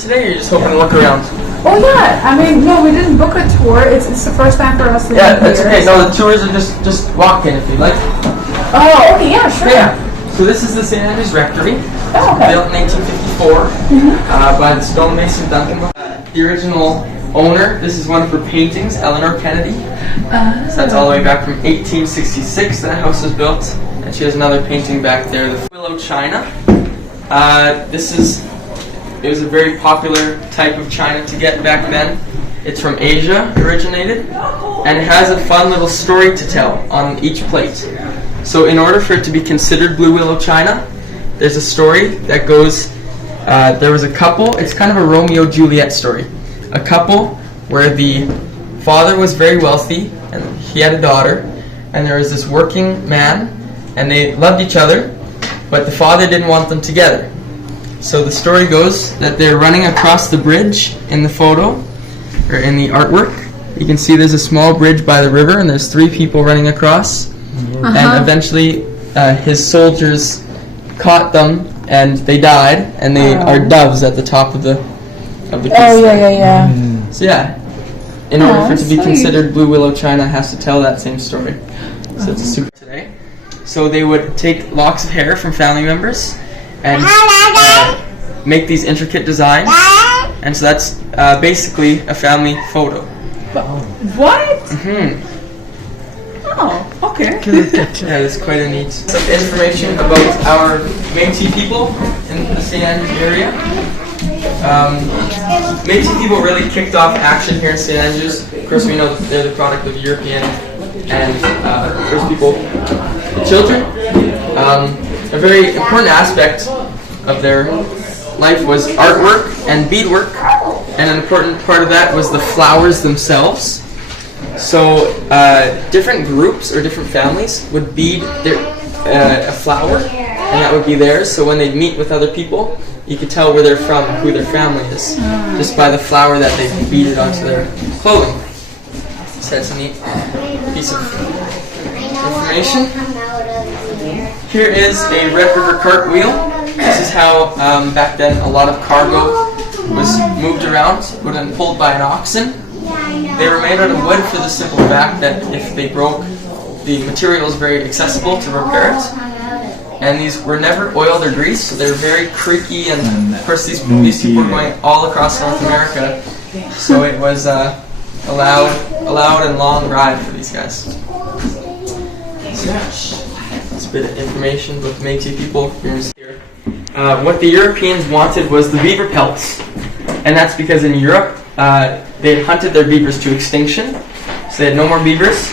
Today, or you're just hoping to look around? Oh yeah, I mean, no, we didn't book a tour. It's the first time for us. Yeah, that's okay. No, the tours are just walk in if you like. Oh, okay, yeah, sure. Yeah. So this is the St. Andrew's Rectory. Oh, okay. Built in 1854 by the stonemason Duncan. The original owner. This is one of her paintings, Eleanor Kennedy. So that's all the way back from 1866 that the house was built, and she has another painting back there, the Willow China. It was a very popular type of china to get back then. It's from Asia, originated, and it has a fun little story to tell on each plate. So in order for it to be considered Blue Willow china, there's a story that goes, there was a couple, it's kind of a Romeo-Juliet story. A couple where the father was very wealthy, and he had a daughter, and there was this working man, and they loved each other, but the father didn't want them together. So the story goes that they're running across the bridge in the photo, or in the artwork. You can see there's a small bridge by the river, and there's 3 people running across. And eventually his soldiers caught them, and they died, and they are doves at the top of the piece. Oh, yeah. So yeah, in order for it to be considered Blue Willow china, it has to tell that same story. So it's a super today. So they would take locks of hair from family members and make these intricate designs, and so that's basically a family photo. What? Oh, okay. Yeah, it's quite a neat. Some information about our Métis people in the St. Andrews area. Métis people really kicked off action here in St. Andrews. Of course, we know that they're the product of European and First People children. A very important aspect of their life was artwork and beadwork, and an important part of that was the flowers themselves. So different groups or different families would bead a flower, and that would be theirs. So when they'd meet with other people, you could tell where they're from and who their family is, just by the flower that they beaded onto their clothing. So that's a neat piece of information. Here is a Red River cartwheel. This is how back then a lot of cargo was moved around, would have been pulled by an oxen. They were made out of wood for the simple fact that if they broke, the material is very accessible to repair it. And these were never oiled or greased, so they were very creaky, and of course these people were going all across North America, so it was a loud and long ride for these guys. So that's a bit of information about the Métis people here. What the Europeans wanted was the beaver pelts, and that's because in Europe they had hunted their beavers to extinction, so they had no more beavers,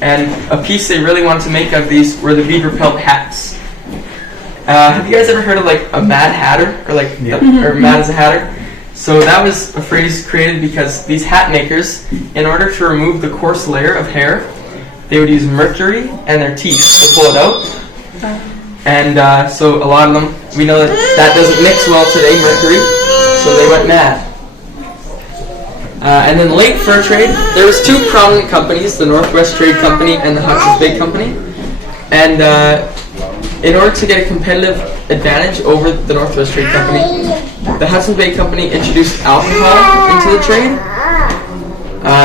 and a piece they really wanted to make of these were the beaver pelt hats. Have you guys ever heard of like a Mad Hatter, or or Mad as a Hatter? So that was a phrase created because these hat makers, in order to remove the coarse layer of hair, they would use mercury and their teeth to pull it out. And so a lot of them, we know that doesn't mix well today, mercury, so they went mad. And then late fur trade, there was 2 prominent companies, the Northwest Trade Company and the Hudson's Bay Company. And in order to get a competitive advantage over the Northwest Trade Company, the Hudson's Bay Company introduced alcohol into the trade.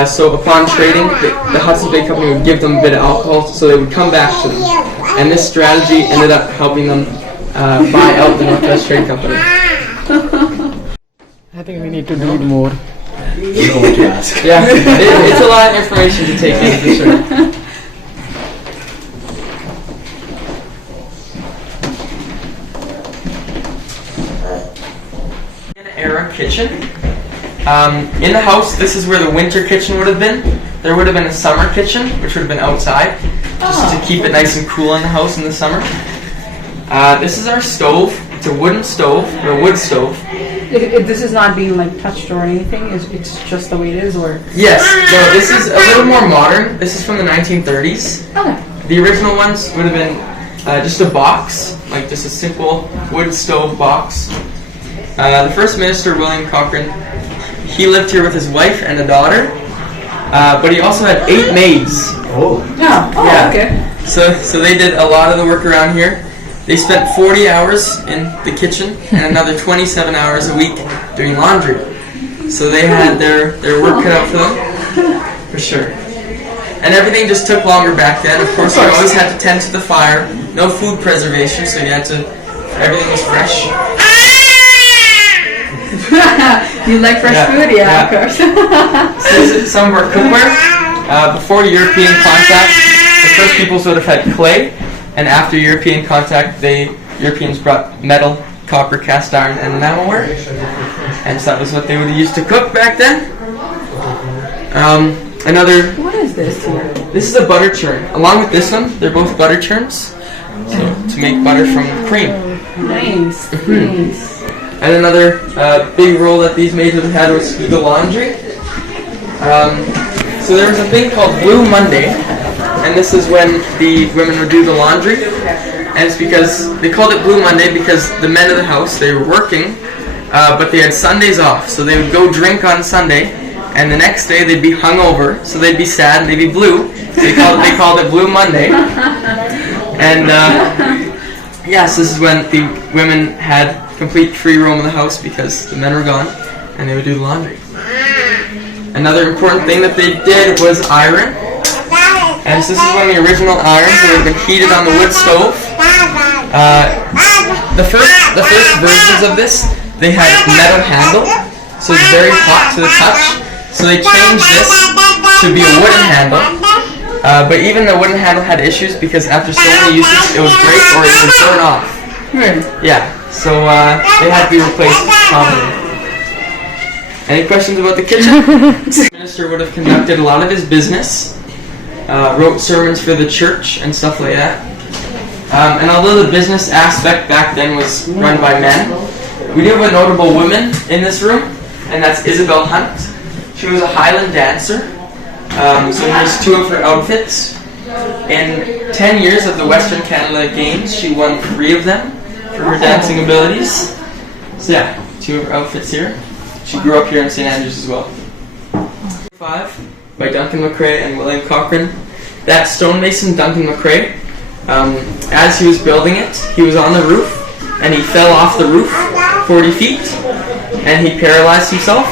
So upon trading, the Hudson's Bay Company would give them a bit of alcohol so they would come back to them. And this strategy ended up helping them buy out the Northwest Trade Company. I think we need to read more. You know what to ask. Yeah, it's a lot of information to take in for sure. Era kitchen. In the house, this is where the winter kitchen would have been. There would have been a summer kitchen, which would have been outside, just to keep it nice and cool in the house in the summer. This is our stove. It's a wooden stove, or a wood stove. This is not being like touched or anything. It's just the way it is, or yes. No, this is a little more modern. This is from the 1930s. Okay. The original ones would have been just a box, like just a simple wood stove box. The first minister, William Cochrane, he lived here with his wife and a daughter, but he also had 8 maids. Yeah. Oh, yeah. Okay. So they did a lot of the work around here. they spent 40 hours in the kitchen and another 27 hours a week doing laundry. So they had their work cut out for them, for sure. And everything just took longer back then. Of course, you always had to tend to the fire. No food preservation, so you had to. Everything was fresh. You like fresh food? Yeah, of course. So this is some of our cookware. Before European contact, the first peoples would have had clay, and after European contact, Europeans brought metal, copper, cast iron, and enamelware. And so that was what they would use to cook back then. What is this here? This is a butter churn. Along with this one, they're both butter churns. So to make butter from cream. Nice. Nice. And another big role that these maids would have had was the laundry. So there was a thing called Blue Monday, and this is when the women would do the laundry. And it's because they called it Blue Monday because the men of the house, they were working, but they had Sundays off, so they would go drink on Sunday, and the next day they'd be hungover, so they'd be sad and they'd be blue. So they called it Blue Monday. And yes, this is when the women had complete free roam of the house because the men were gone, and they would do the laundry. Another important thing that they did was iron. And this is when the original irons would have been heated on the wood stove. The first versions of this, they had metal handle, so it's very hot to the touch. So they changed this to be a wooden handle. But even the wooden handle had issues because after so many uses, it would break or it would burn off. Yeah, so they had to be replaced commonly. Any questions about the kitchen? The minister would have conducted a lot of his business, wrote sermons for the church and stuff like that. And although the business aspect back then was run by men, we do have a notable woman in this room, and that's Isabel Hunt. She was a Highland dancer. So here's two of her outfits. In 10 years of the Western Canada Games, she won 3 of them for her dancing abilities. So yeah, 2 of her outfits here. She grew up here in St. Andrews as well. 5 by Duncan McCrae and William Cochran. That stonemason, Duncan McCrae, as he was building it, he was on the roof and he fell off the roof 40 feet and he paralyzed himself.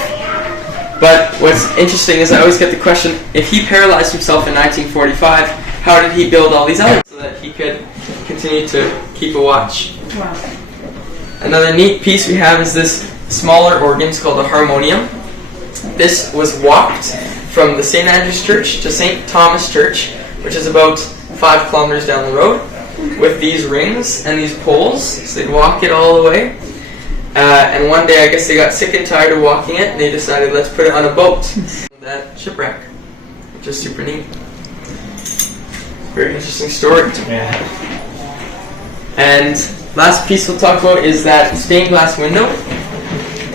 But what's interesting is I always get the question, if he paralyzed himself in 1945, how did he build all these others so that he could continue to keep a watch? Wow. Another neat piece we have is this smaller organ called a harmonium. This was walked from the St. Andrews Church to St. Thomas Church, which is about 5 kilometers down the road, with these rings and these poles. So they'd walk it all the way. And one day I guess they got sick and tired of walking it, and they decided let's put it on a boat. That shipwreck, which is super neat. Very interesting story. Yeah. And last piece we'll talk about is that stained glass window.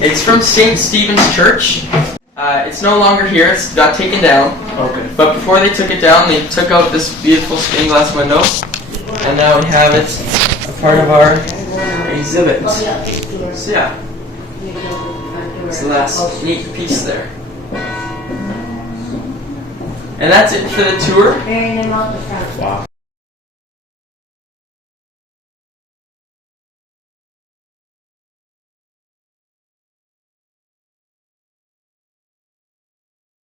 It's from St. Stephen's Church. It's no longer here, it's got taken down. Okay. But before they took it down, they took out this beautiful stained glass window. And now we have it a part of our exhibit. So yeah, it's the last neat piece there. And that's it for the tour. Wow.